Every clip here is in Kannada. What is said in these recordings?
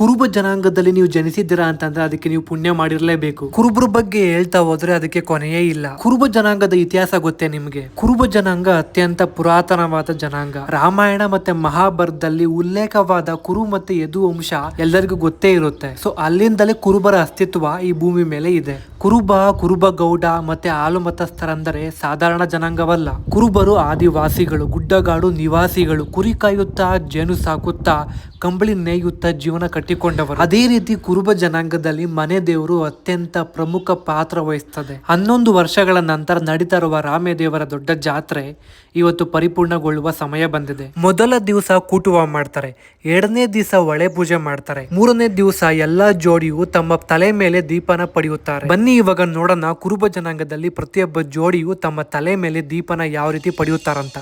ಕುರುಬ ಜನಾಂಗದಲ್ಲಿ ನೀವು ಜನಿಸಿದ್ದೀರಾ ಅಂತಂದ್ರೆ ಅದಕ್ಕೆ ನೀವು ಪುಣ್ಯ ಮಾಡಿರ್ಲೇಬೇಕು. ಕುರುಬರ ಬಗ್ಗೆ ಹೇಳ್ತಾ ಹೋದ್ರೆ ಅದಕ್ಕೆ ಕೊನೆಯೇ ಇಲ್ಲ. ಕುರುಬ ಜನಾಂಗದ ಇತಿಹಾಸ ಗೊತ್ತೇ ನಿಮ್ಗೆ? ಕುರುಬ ಜನಾಂಗ ಅತ್ಯಂತ ಪುರಾತನವಾದ ಜನಾಂಗ. ರಾಮಾಯಣ ಮತ್ತೆ ಮಹಾಭಾರತದಲ್ಲಿ ಉಲ್ಲೇಖವಾದ ಕುರು ಮತ್ತೆ ಯದು ವಂಶ ಎಲ್ಲರಿಗೂ ಗೊತ್ತೇ ಇರುತ್ತೆ. ಸೊ ಅಲ್ಲಿಂದಲೇ ಕುರುಬರ ಅಸ್ತಿತ್ವ ಈ ಭೂಮಿ ಮೇಲೆ ಇದೆ. ಕುರುಬ ಗೌಡ ಮತ್ತೆ ಹಾಲು ಮತಸ್ಥರಂದರೆ ಸಾಧಾರಣ ಜನಾಂಗವಲ್ಲ. ಕುರುಬರು ಆದಿವಾಸಿಗಳು, ಗುಡ್ಡಗಾಡು ನಿವಾಸಿಗಳು, ಕುರಿ ಕಾಯುತ್ತಾ, ಜೇನು ಸಾಕುತ್ತಾ, ಕಂಬಳಿ ನೇಯುತ್ತಾ ಜೀವನ ಕಟ್ಟಿಕೊಂಡವರು. ಅದೇ ರೀತಿ ಕುರುಬ ಜನಾಂಗದಲ್ಲಿ ಮನೆ ದೇವರು ಅತ್ಯಂತ ಪ್ರಮುಖ ಪಾತ್ರ ವಹಿಸ್ತದೆ. 11 ವರ್ಷಗಳ ನಂತರ ನಡೀತಾ ಇರುವ ರಾಮದೇವರ ದೊಡ್ಡ ಜಾತ್ರೆ ಇವತ್ತು ಪರಿಪೂರ್ಣಗೊಳ್ಳುವ ಸಮಯ ಬಂದಿದೆ. ಮೊದಲ ದಿವಸ ಕೂಟುವ ಮಾಡ್ತಾರೆ, 2ನೇ ದಿವಸ ಒಳೆ ಪೂಜೆ ಮಾಡ್ತಾರೆ, 3ನೇ ದಿವಸ ಎಲ್ಲಾ ಜೋಡಿಯು ತಮ್ಮ ತಲೆ ಮೇಲೆ ದೀಪನ ಪಡೆಯುತ್ತಾರೆ. ಬನ್ನಿ ಇವಾಗ ನೋಡೋಣ ಕುರುಬ ಜನಾಂಗದಲ್ಲಿ ಪ್ರತಿಯೊಬ್ಬ ಜೋಡಿಯು ತಮ್ಮ ತಲೆ ಮೇಲೆ ದೀಪನ ಯಾವ ರೀತಿ ಪಡೆಯುತ್ತಾರಂತ.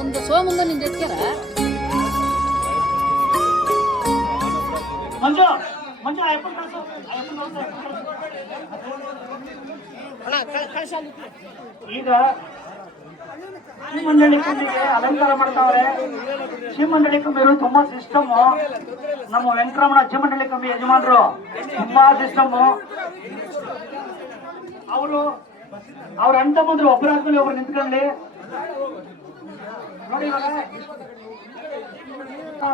ಒಂದು ಸೋಮಂದ ನಿನ್ ಜೊತೆಗಾರ ಈಗ ಶ್ರೀಮಂಡಳಿ ಕಂಬಿಗೆ ಅಲಂಕಾರ ಮಾಡ್ತಾವ್ರೆ. ಶ್ರೀಮಂಡಳಿ ಕಂಬಿರು ತುಂಬಾ ಸಿಸ್ಟಮ್. ನಮ್ಮ ವೆಂಕಟರಮಣ ಶ್ರೀಮಂಡಳಿ ಕಂಬಿ ಯಜಮಾನ್ರು ತುಂಬಾ ಸಿಸ್ಟಮ್. ಅವ್ರ ಅಂಟ ಬಂದ್ರು ಒಬ್ಬರಾದ್ಮೇಲೆ ಒಬ್ರು ನಿಂತ್ಕೊಳ್ಳಿ ನೋಡಿ.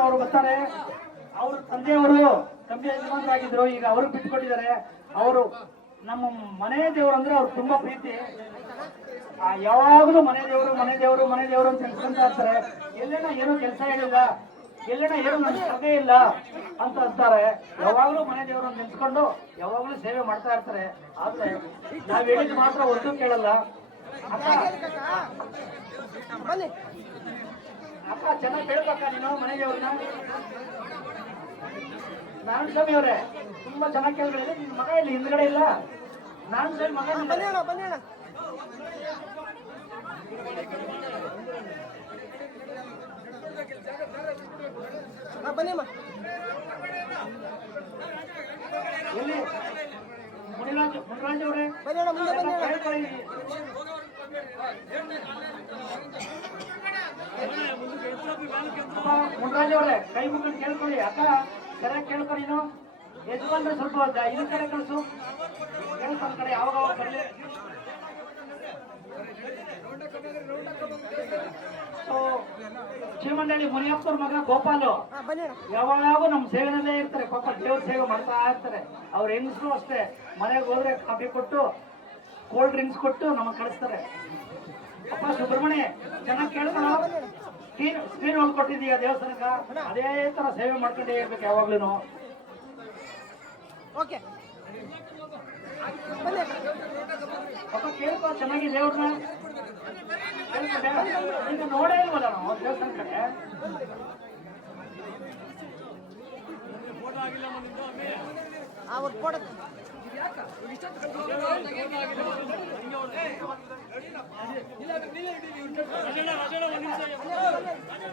ಅವ್ರು ಬರ್ತಾರೆ. ಅವ್ರ ತಂದೆಯವರು ಕಂಬಿ ಯಜಮಾನರಾಗಿದ್ರು, ಈಗ ಅವರು ಬಿಟ್ಕೊಟ್ಟಿದ್ದಾರೆ. ಅವರು ನಮ್ಮ ಮನೆ ದೇವರು ಅಂದ್ರೆ ಅವ್ರು ತುಂಬಾ ಪ್ರೀತಿ. ಯಾವಾಗಲೂ ಮನೆ ದೇವರು ಅಂತ ನೆನ್ಸ್ಕೊಂತ ಇರ್ತಾರೆ. ಎಲ್ಲೇನ ಏನೋ ಕೆಲಸ ಹೇಳಿಲ್ಲ, ಎಲ್ಲೇನ ಏನೋ ನನ್ನ ಸಭೆ ಇಲ್ಲ ಅಂತ ಅಂತಾರೆ. ಯಾವಾಗಲೂ ಮನೆ ದೇವರು ಅಂತ ನೆನ್ಸ್ಕೊಂಡು ಯಾವಾಗಲೂ ಸೇವೆ ಮಾಡ್ತಾ ಇರ್ತಾರೆ. ಆದ್ರೆ ನಾವ್ ಹೇಳಿದ್ ಮಾತ್ರ ಒಂದು ಕೇಳಲ್ಲ. ಅಕ್ಕ ಚೆನ್ನಾಗಿ ಕೇಳ್ಬೇಕ ನೀನು ಮನೆ ದೇವ್ರನ್ನ. ನಾರಾಯಣ ಸ್ವಾಮಿ ಅವರೇ ತುಂಬಾ ಚೆನ್ನಾಗಿ ಕೇಳ್ಬೇಕು. ನಿನ್ ಮಗ ಇಲ್ಲಿ ಹಿಂದ್ಗಡೆ ಇಲ್ಲ. ನಾರಾಯಣ ಸ್ವಾಮಿ ಮಗ ಬನ್ನಿ ಎಲ್ಲಿ ಮುನಿರಾಜ್ ಅವರೇ ಮುನ್ರಾಜ್ ಅವರೇ ಕೈ ಮುಗಿದು ಕೇಳ್ಕೊಳ್ಳಿ. ಅಕ್ಕ ಸರಿಯಾಗಿ ಕೇಳ್ಕೊಳ್ಳಿ. ನೀನು ಯಜಮಾನ್ರೆ ಸ್ವಲ್ಪ ಇದ್ರ ಕಡೆ ಕಳಿಸು. ಕೇಳ್ಕೊಂಡ್ ಕಡೆ ಯಾವಾಗ ಬರಲಿ. ಶ್ರೀಮಂಡಳಿ ಮುನಿಯಪ್ಪವ್ರ ಮಗ ಗೋಪಾಲು ಯಾವಾಗೂ ನಮ್ ಸೇವೆನಲ್ಲೇ ಇರ್ತಾರೆ. ಪಾಪ ದೇವ್ರ ಸೇವೆ ಮಾಡ್ತಾ ಇರ್ತಾರೆ. ಅವ್ರ ಹೆಂಗಸರು ಅಷ್ಟೇ, ಮನೆಗೆ ಹೋದ್ರೆ ಕಾಫಿ ಕೊಟ್ಟು ಕೋಲ್ಡ್ ಡ್ರಿಂಕ್ಸ್ ಕೊಟ್ಟು ನಮಗ್ ಕಳಿಸ್ತಾರೆ. ಅಪ್ಪ ಸುಬ್ರಹ್ಮಣ್ಯ ಚೆನ್ನಾಗಿ ಕೇಳ್ಕೊಳ್ಳೋ. ಸ್ಕ್ರೀನ್ ಹೊಲ್ ಕೊಟ್ಟಿದೀಯ ದೇವಸ್ಥಾನಕ್ಕ, ಅದೇ ತರ ಸೇವೆ ಮಾಡ್ಕೊಂಡೇ ಇರ್ಬೇಕು ಯಾವಾಗ್ಲೂ. ಅಪ್ಪ ಕೇಳ್ಕೊ ಚೆನ್ನಾಗಿ ದೇವ್ರನ್ನ. ಈಗ ನೋಡೇ ಇಲ್ವಲ್ಲ ನಾವು ದೇವಸ್ಥಾನ ಕಡೆ.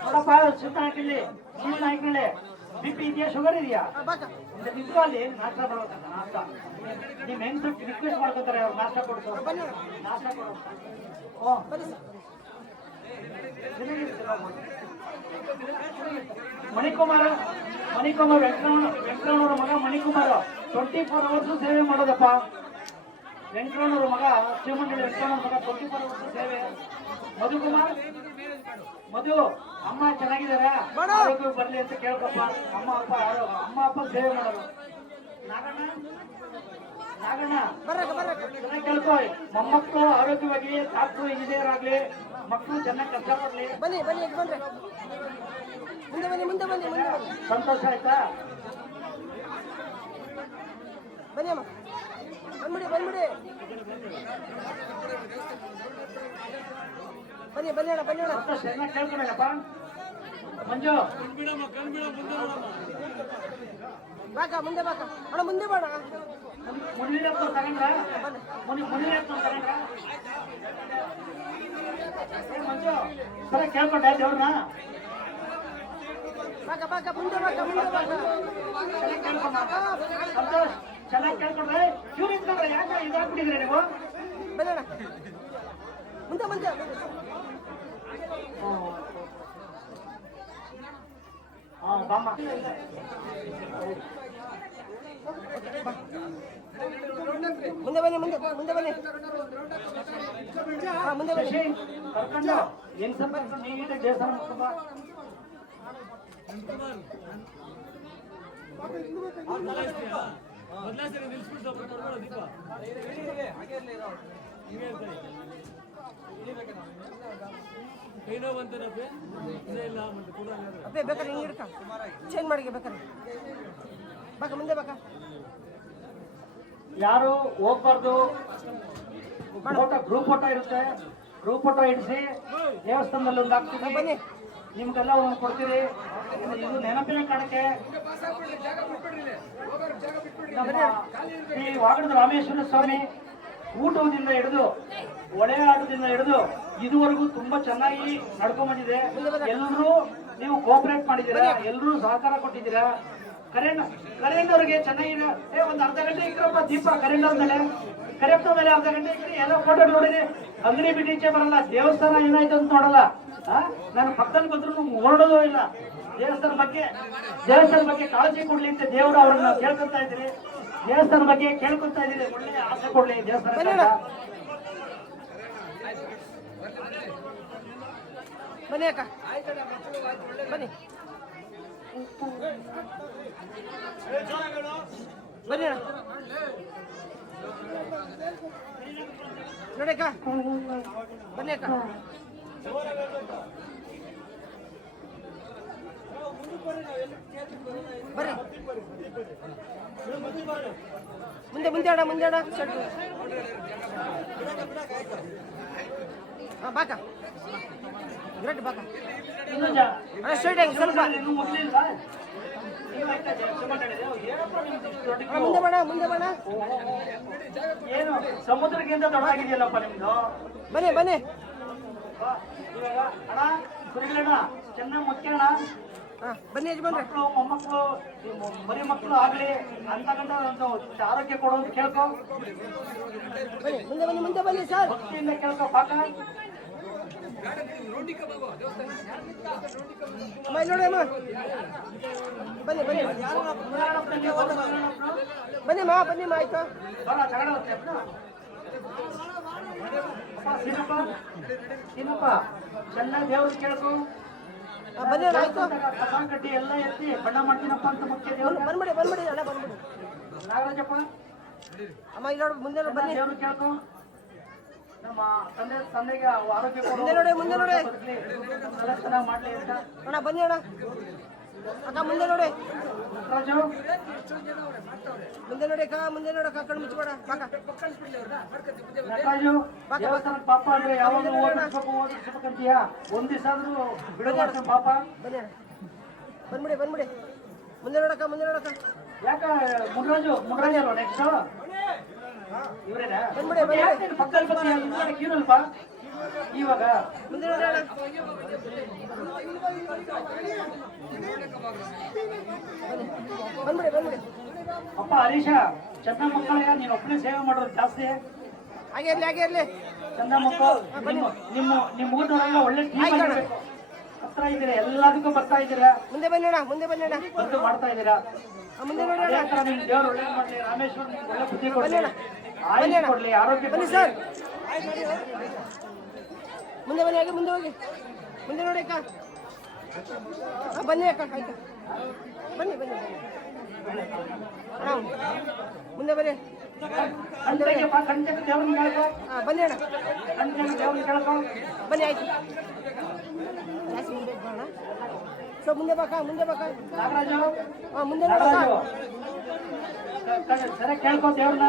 ನೋಡಪ್ಪ ಸುತ್ತ ಹಾಕಿಲ್ಲಿ, ಸುಮ್ಮನೆ ಹಾಕಿಲ್ಲಿ. BP ಇದೆಯಾ, ಶುಗರ್ ಇದೆಯಾ? ನಿಂತ್ಕೊಳ್ಳಿ, ನಾಷ್ಟ ಬರ್ಬೇಕಂತ. ನಾಷ್ಟ ನಿಮ್ ಹೆಂಗ್ ರಿಕ್ವೆಸ್ಟ್ ಮಾಡ್ಕೋತಾರೆ ಅವ್ರು ನಾಷ್ಟ ಕೊಡ್ಸೋ. ನಾಷ್ಟ ಕೊಡೋ. ಮಣಿಕುಮಾರ್ ವೆಂಕಟರಮಣರ ಮಗ ಮಧುಕುಮಾರ್ 24 ಅವರ್ಸ್ ಸೇವೆ ಮಾಡೋದಪ್ಪ. ವೆಂಕಟರಮಣವ್ರ ಮಗ ಶಿವಮಂಡಳಿ ವೆಂಕಟರಮಣ ಮಗ 24 ಅವರ್ಸ್ ಸೇವೆ. ಮಧುಕುಮಾರ್, ಮಧು ಅಮ್ಮ ಚೆನ್ನಾಗಿದಾರ, ಆರೋಗ್ಯ ಬರ್ಲಿ ಅಂತ ಕೇಳ್ಕಪ್ಪ. ಅಮ್ಮ ಅಪ್ಪ ಸೇವೆ ಮಾಡೋದು. ನಾಗಣ್ಣ ಚೆನ್ನಾಗಿ ಕೇಳ್ಕೊ. ಮೊಮ್ಮಕ್ಕಳು ಆರೋಗ್ಯವಾಗಿ, ಡಾಕ್ಟ್ರು ಇಂಜಿನಿಯರ್ ಆಗ್ಲಿ, ಮಕ್ಕಳು ಚೆನ್ನಾಗಿ ಕಷ್ಟಪಡ್ಲಿ. ಬನ್ನಿ ಬಂದ್ರೆ ಮುಂದೆ ಬನ್ನಿ ಸಂತೋಷ ಆಯ್ತಾ? ಬನ್ನಿ ಅಮ್ಮ, ಬಂದ್ಬಿಡಿ ಬನ್ನಿ ಅಣ್ಣ. ಸಂತೋಷ ಚೆನ್ನಾಗಿ ಕೇಳ್ಕೊಳಪ್ಪ. ಮಂಜು ಮುಂದೆ ಬಾಕ ಅಣ್ಣ, ಮುಂದೆ ಬಾಣ. ಮುನಿರ ತಗೊಂಡ್ರ ಮಂಜು ಸರ ಕೇಳ್ಕೊಂಡೆ ದೇವ್ರನ್ನ. ಬಾಕ ಮುಂದೆ ಬಾಕ. ಚೆನ್ನಾಗಿ ಕೇಳ್ಕೊಂಡ ಸಂತೋಷ್, ಚೆನ್ನಾಗಿ ಕೇಳ್ಕೊಂಡ್ರೆ ಇವ್ರು ಇದ್ಕೊಂಡ್ರೆ ಯಾಕೆ ಇದಾಗ್ಬಿಟ್ಟಿದ್ರಿ ನೀವು? ಬನ್ನಿ ಅಣ್ಣ, ಮುಂದೆ ಬಾಮ್ಮ ಮುಂದೆ ಬನ್ನಿ. ಮುಂದೆ ಬನ್ನಿ. ಶಶಿ ಕರ್ಕೊಂಡು ಹೆಂಗ್ ಸ್ವಲ್ಪ ನೀಟಾಗಿ ದೇವಸ್ಥಾನ ಮುಗಿಸ್ಕೊಂಬ. ಅಪ್ಪೆ ಬೇಕಾದ್ರೆ ಹಿಂಗೆ ಇಡ್ಕ ಚೇಂಜ್ ಮಾಡಿ ಬೇಕಾದ್ರೆ ಬಾಕ ಮುಂದೆ ಬಾಕ. ಯಾರು ಹೋಗ್ಬಾರ್ದು. ಫೋಟೋ ಗ್ರೂಪ್ ಫೋಟೋ ಇರುತ್ತೆ, ಗ್ರೂಪ್ ಫೋಟೋ ಇಡಿಸಿ ದೇವಸ್ಥಾನದಲ್ಲಿ ಒಂದು ಹಾಕ್ತೀವಿ. ಬನ್ನಿ, ನಿಮ್ಗೆಲ್ಲ ಒಂದು ಕೊಡ್ತೀವಿ. ಇದು ನೆನಪಿನ ಕಾಣಕ್ಕೆ ಈ ವಾಗಡದ ರಾಮೇಶ್ವರ ಸ್ವಾಮಿ ಊಟದಿಂದ ಹಿಡಿದು ಒಳೆ ಆಟದಿಂದ ಹಿಡಿದು ಇದುವರೆಗೂ ತುಂಬಾ ಚೆನ್ನಾಗಿ ನಡ್ಕೊಂಡ್ ಬಂದಿದೆ. ಎಲ್ಲರೂ ನೀವು ಕೋಆಪರೇಟ್ ಮಾಡಿದ್ದೀರಾ, ಎಲ್ಲರೂ ಸಹಕಾರ ಕೊಟ್ಟಿದ್ದೀರಾ. ಕರೆಂಟ್ ಅವ್ರಿಗೆ ಚೆನ್ನಾಗಿದೆ. ಒಂದು ಅರ್ಧ ಗಂಟೆ ಇಕ್ರಪ್ಪ ದೀಪ ಕರೆಂಟ್ ಅವ್ರ ಮೇಲೆ, ಕರೆಂಟ್ ಮೇಲೆ ಅರ್ಧ ಗಂಟೆ ಇಕ್ರಿ. ಎಲ್ಲ ಫೋಟೋ ನೋಡಿರಿ. ಅಂಗಡಿ ಬಿಟ್ಟಿಚ್ಚೆ ಬರಲ್ಲ, ದೇವಸ್ಥಾನ ಏನಾಯ್ತು ಅಂತ ನೋಡಲ್ಲ. ನಾನು ಪಕ್ಕದಲ್ಲಿ ಬಂದ್ರು ಹೊರಡೋದು ಇಲ್ಲ. ದೇವಸ್ಥಾನ ಬಗ್ಗೆ ಕಾಳಜಿ ಕೊಡ್ಲಿ ಅಂತ ದೇವರು ಅವ್ರನ್ನ ಕೇಳ್ಕೊತಾ ಇದ್ರಿ. ದೇವಸ್ಥಾನ ಬಗ್ಗೆ ಕೇಳ್ಕೊತಾ ಇದ್ದೀರಿ, ಒಳ್ಳೆ ಆಸೆ ಕೊಡ್ಲಿ ದೇವಸ್ಥಾನ. ಬನ್ನಿ ಅಕ್ಕ, ಬನ್ನಿ ಅಣ್ಣ ನೋಡಿ ಅಕ್ಕ, ಬನ್ನಿ ಅಕ್ಕ. ಬರ್ರಿ ಮುಂದೆ ಅಣ್ಣ ಬಾಕ ಗ್ರೇಟ್ ಬಾಕ ಅಣ್ಣ ಸ್ಟ್ರೈಟ್ ಆಗಿ ಸ್ವಲ್ಪ ಮುಂದೆ ಬಣ್ಣ ಏನು ಸಮುದ್ರಕ್ಕಿಂತ ದೊಡ್ಡದಾಗಿದೆಯಲ್ಲಪ್ಪ ನಿಮ್ದು. ಬನ್ನಿ ಅಣ್ಣ ಸುರಿಗಳಣ್ಣ ಚೆನ್ನಾಗಿ ಮುಖ್ಯಣ್ಣ. ಬನ್ನಿ ಯಜಮಾನ್ರೆ. ಮಕ್ಕಳು ಮೊಮ್ಮಕ್ಕಳು ಮರಿ ಮಕ್ಕಳು ಆಗ್ಲಿ ಅಂತ ಗಂಟ ಒಂದು ಆರೋಗ್ಯ ಕೊಡೋದು ಕೇಳ್ಕೊ. ಮುಂದೆ ಬನ್ನಿ ಸರ್, ಭಕ್ತಿಯಿಂದ ಕೇಳ್ಕೊ. ಪಾಕ ಅಮ್ಮ ನೋಡಿ ಅಮ್ಮ, ಬನ್ನಿ ಆಯ್ತು. ಸೀನಪ್ಪ ಚೆನ್ನಾಗಿ ದೇವ್ರು ಕೇಳ್ಕೊ. ಬನ್ನಿ ಆಯ್ತು. ಕಸ ಕಡ್ಡಿ ಎಲ್ಲ ಎತ್ತಿ ಬಣ್ಣ ಮಾಡ್ತೀನಪ್ಪ ಅಂತ ಮುಖ್ಯ ದೇವ್ರು. ಬಂದ್ಬಿಡಿ ಅಣ್ಣ ಬಂದ್ಬಿಡಿ. ನಾಗರಾಜಪ್ಪ ಅಮ್ಮ ಇಲ್ಲಿ ನೋಡಿ ಮುಂದೆ ಬನ್ನಿ. ದೇವ್ರು ಕೇಳ್ಕೊ. ನಮ್ಮ ತಂದೆಗೆ ಆರೋಗ್ಯ ಮುಂದೆ ನೋಡಿ ಚೆನ್ನಾಗಿ ಮಾಡ್ಲಿ ಅಂತ. ಅಣ್ಣ ಬನ್ನಿ ಅಣ್ಣ. ಅಕ್ಕ ಮುಂದೆ ನೋಡಿ ರಾಜು ಮುಂದೆ ನೋಡಕ್ಕ ಕಣ್ಣು ಮುಚ್ಚಬೇಡ. ನಟರಾಜು ದೇವಸ್ಥಾನ ಪಾಪ ಅಂದ್ರೆ ಯಾವಾಗ ಓದಿಸ್ಬೇಕಂತೀಯ? ಒಂದ್ ದಿವಸ ಆದ್ರೂ ಬಿಡಬಾರ್ದು ಪಾಪ. ಬನ್ನಿ ಅಣ್ಣ, ಬಂದ್ಬಿಡಿ ಮುಂದೆ ನೋಡಕ್ಕ. ಯಾಕ ಮುನ್ರಾಜು ಅಲ್ವಾ ನೆಕ್ಸ್ಟ್ ಇವ್ರೇನಾ? ಬಂದ್ಬಿಡಿ. ಪಕ್ಕದಲ್ಲಿ ಬರ್ತೀಯ ಕ್ಯೂನಲ್ಪ ಇವಾಗ ಮುಂದೆ ನೋಡಿ ಅಣ್ಣ. ಬಂದ್ಬಿಡಿ. ಅಪ್ಪ ಹರೀಶ ಚಂದ ಮಕ್ಕಳ ನೀನ್ ಒಬ್ಬನೇ ಸೇವೆ ಮಾಡೋದು ಜಾಸ್ತಿ. ಹಾಗೆ ಇರ್ಲಿ ಚಂದ ಮಕ್ಕಳು ನಿಮ್ಮ ಊರಿನವರೆಲ್ಲ ಒಳ್ಳೆ ಟೀಮ್ ಹತ್ರ ಇದ್ದೀರಾ, ಎಲ್ಲದಕ್ಕೂ ಬರ್ತಾ ಇದ್ದೀರಾ, ಮುಂದೆ ಬನ್ನಿ ಅಣ್ಣ. ಬಂದು ಮಾಡ್ತಾ ಇದ್ದೀರಾ. ಮುಂದೆ ನೋಡಿ ಅದೇ ತರ ನಿಮ್ ದೇವ್ರು ಒಳ್ಳೇದ್ ಮಾಡ್ಲಿ, ರಾಮೇಶ್ವರ ನಿಮ್ಗೆ ಒಳ್ಳೆ ಬುದ್ಧಿ ಕೊಡ್ಲಿ, ಆಯುಷ್ ಕೊಡ್ಲಿ, ಆರೋಗ್ಯ ಬನ್ನಿ ಕೊಡ್ಲಿ. ಸರ್. ಮುಂದೆ ಬನ್ನಿ, ಹಾಗೆ ಮುಂದೆ ಹೋಗಿ. ಮುಂದೆ ನೋಡಿ ಅಕ್ಕ. ಬನ್ನಿ ಅಕ್ಕ, ಆಯ್ತು. ಬನ್ನಿ ಬನ್ನಿ ಹಾಂ, ಮುಂದೆ ಬನ್ನಿ. ಕಣ್ತೆಗೆ ಬಾ, ಕಣ್ತೆಗೆ ದೇವ್ರನ್ನ ಕೇಳ್ಕೊ, ಹಾಂ ಬನ್ನಿ ಅಣ್ಣ, ಕಣ್ತೆಗೆ ದೇವ್ರನ್ನ ಕೇಳ್ಕೊ. ಬನ್ನಿ ಆಯ್ತು. ಜಾಸ್ತಿ ಮುಂದೆ ಬರೋಣ. ಸೊ ಮುಂದೆ ಬಾಕ, ಮುಂದೆ ಬಾಕ. ನಾಗರಾಜು, ಹಾಂ ಮುಂದೆ ನೋಡಕ್ಕ. ನಾಗರಾಜು, ಸರಿ ಕೇಳ್ಕೊ ದೇವ್ರನ್ನ.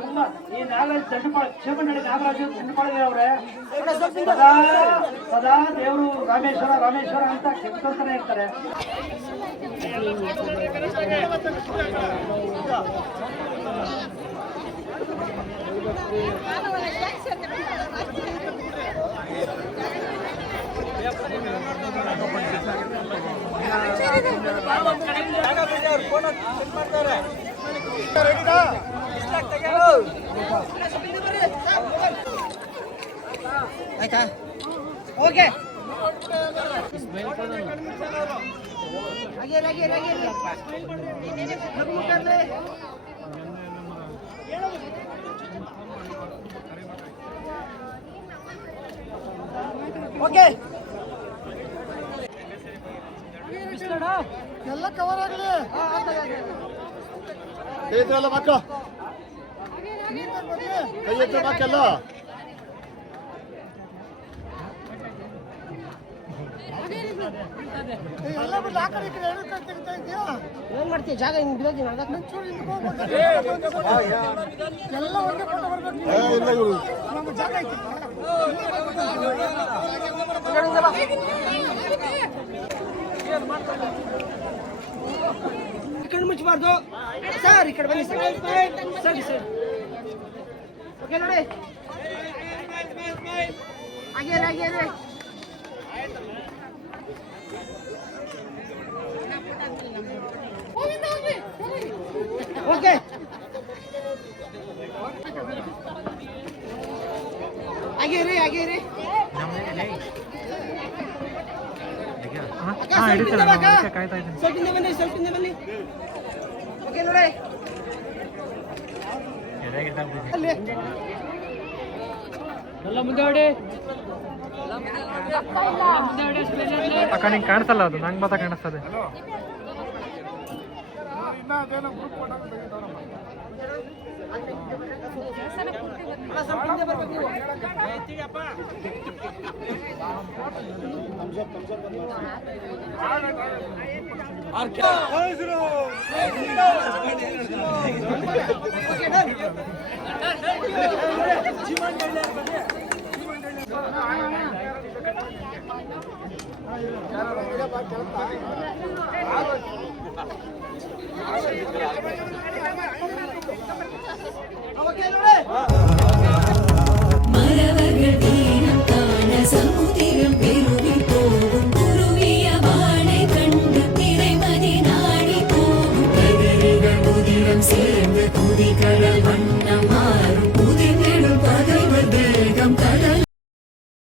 ತುಂಬ ಈ ನಾಗರಾಜ್ ದಂಡಪಾಳ ಶಿವಮಂಡಳಿ ನಾಗರಾಜು ದಂಡಪಾಳಿಗೆ ಅವ್ರೆ ಅಣ್ಣ ಸ್ವಲ್ಪ ಹಿಂದೆ. ಸದಾ ಸದಾ ದೇವರು ರಾಮೇಶ್ವರ ರಾಮೇಶ್ವರ ಅಂತ ಕೆಪ್ಕೊಳ್ತಾನೆ ಇರ್ತಾರೆ. ಆಯ್ತಾ ಓಕೆ ಹಾಗೆ ಹಾಗೆ ಹಾಗೆ ಓಕೆ ಎಲ್ಲ ಕವರ್ ಆಗಲಿ. ಕೈ ಎತ್ತಲ್ಲ ಮಕ್ಕ, ಕೈ ಎತ್ತ ಮಕ್ಕೆಲ್ಲ. ಏನ್ ಮಾಡ್ತೀಯ ಜಾಗ ಹಿಂಗ್ ಬಿಡೋದಿನ ಇಲ್ಲ ಇವರು ಕಣ್ಣು ಮುಚ್ಚಬಾರ್ದು ಸರ್. ಈ ಕಡೆ ಬನ್ನಿ ಸರ್. ಸರಿ ಸರ್ ಓಕೆ ನೋಡಿ ಹಾಗೆ ಹಾಗೆ ಓಕೆ ಹಾಗೆ ರೀ ಹಾಗೆ ರೀ ಸ್ವಲ್ಪ ಬನ್ನಿ ಸ್ವಲ್ಪ ಬನ್ನಿ. ಓಕೆ ನೋಡಿ ಅಲ್ಲಿ ಎಲ್ಲ ಮುಂದೆ ಹೊಡಿ ಅಕ್ಕ, ನಿಂಗೆ ಕಾಣಿಸಲ್ಲ ಅದು, ನಂಗೆ ಮಾತ್ರ ಕಾಣಿಸ್ತದೆ. ಸ್ವಲ್ಪ ಹಿಂದೆ ಬರ್ಬೇಕು ನೀವು. Okay done.